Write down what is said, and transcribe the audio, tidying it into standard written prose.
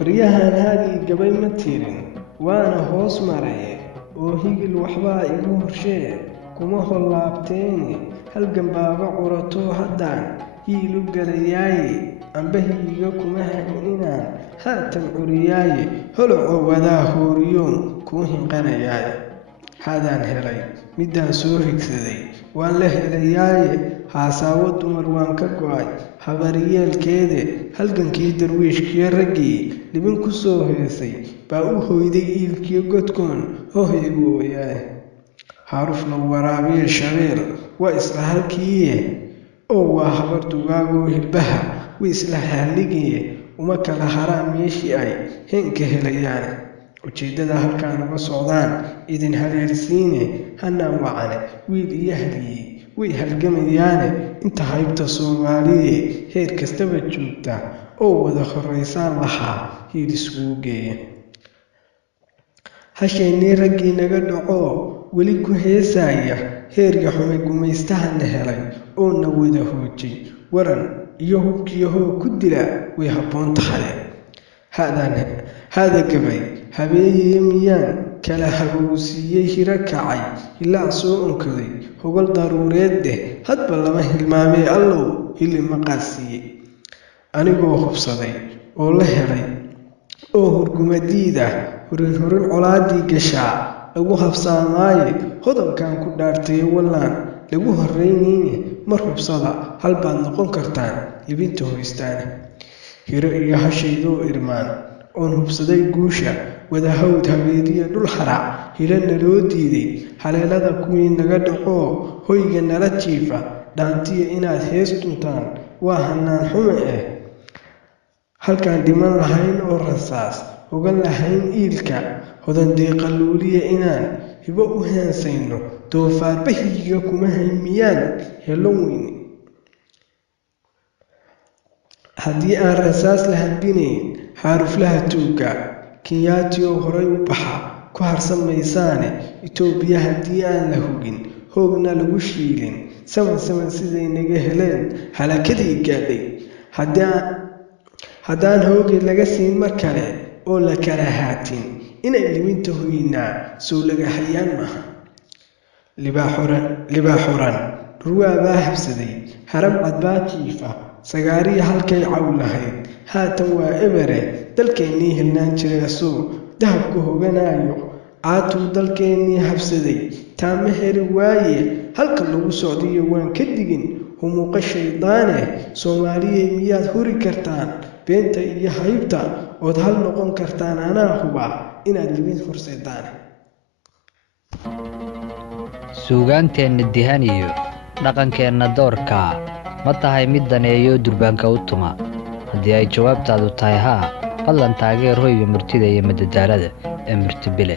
baryahan haadii gabay ma tirin waana hoos maray oo higil waxbaa igu horshee kuma hollaabteeni halgan baaba curato haddaan hiilu galayaaye amba hiiga kuma hayn inaan haatan curiyaaye holoco wadaa hooriyoon kuu hinqanayaaye haadaan helay middaan soo higsaday waan la helayaaye haasaawo dumar waan ka go'ay habaryeelkeede halgankii darwiishkiyo raggii libin ku soo heesay baa u hoyday iilkiyo godkoon hohaygu ooyaaye haaruf la waraabiye shabeel waa isla halkiiye oo waa habar dugaagoo hilbaha way isla halligiye uma kala haraan meeshii ay heenka helayaane ujeeddada halkaan uga socdaan idin haleelsiine hanaan wacane wiil iyo haliyey way halgamayaane inta haybta soomaaliye heer kastaba joogta oo wada horaysaan lahaa hiil iskugu geeya hashaynii raggii naga dhaco weli ku heesaaya heerga xume gumaystahana helay oo na wada hoojay waran iyo hubkiyahow ku dila way habboon tahay haada gabay habeeyee miyaan kala habowsiiyey hiro kacay ilaa soo onkaday hogol daruureed deh hadba lama hilmaamee allow hili maqaasiiyey anigoo hubsaday oo la helay oo hurgumadiida horin colaadii gashaa lagu habsaamaaye hodankan ku dhaartaye wallaan lagu horraynayne mar hubsada hal baad noqon kartaan libinta hoystaane hiro iyo hashaydoo irmaan oon hubsaday guusha wadahawd habeediya dhul harac hilana loo diiday haleelada kuwii naga dhaqoo hoyga nala jiifa dhaantiya inaad hees duntaan waa hanaan xume halkaan dhiman lahayn oo rasaas ogan lahayn iilka hodan deeqaluuliya inaan hibo u heensayno doofaarbahiiga kuma hayn miyaan helo weyne haddii aan rasaas la hambinayn haaruflaha tuugga kenyaatiyoo horay u baxa ku harsan maysaane itoobiya haddii aan la hogin hoogna lagu shiilin saman siday naga heleen halakadii gaadhay haddaan hoogay laga siin mar kale oo la kala haatin inay libinta hoynaa sow laga hayaan maha libaax xuran dhurwaa baa habsaday haram cadbaa jiifa sagaariya halkay caw lahayd haatan waa ebere dalkeennii helnaan jireesoo dahabku hoganaayo caatuu dalkeennii habsaday taama heri waaye halka lagu socdiyo waan ka digin humuuqa shaydaane soomaaliyey miyaad huri kartaan beenta iyo haybta ood hal noqon kartaan anaa huba inaad libin horseedaane suugaanteenna dihan iyo dhaqankeenna doorkaa ma tahay mid daneeyo durbaanka u tuma haddii ay jawaabtaadu tahay haa fadlan taageer hoyga murtida iyo madadaalada ee murti bile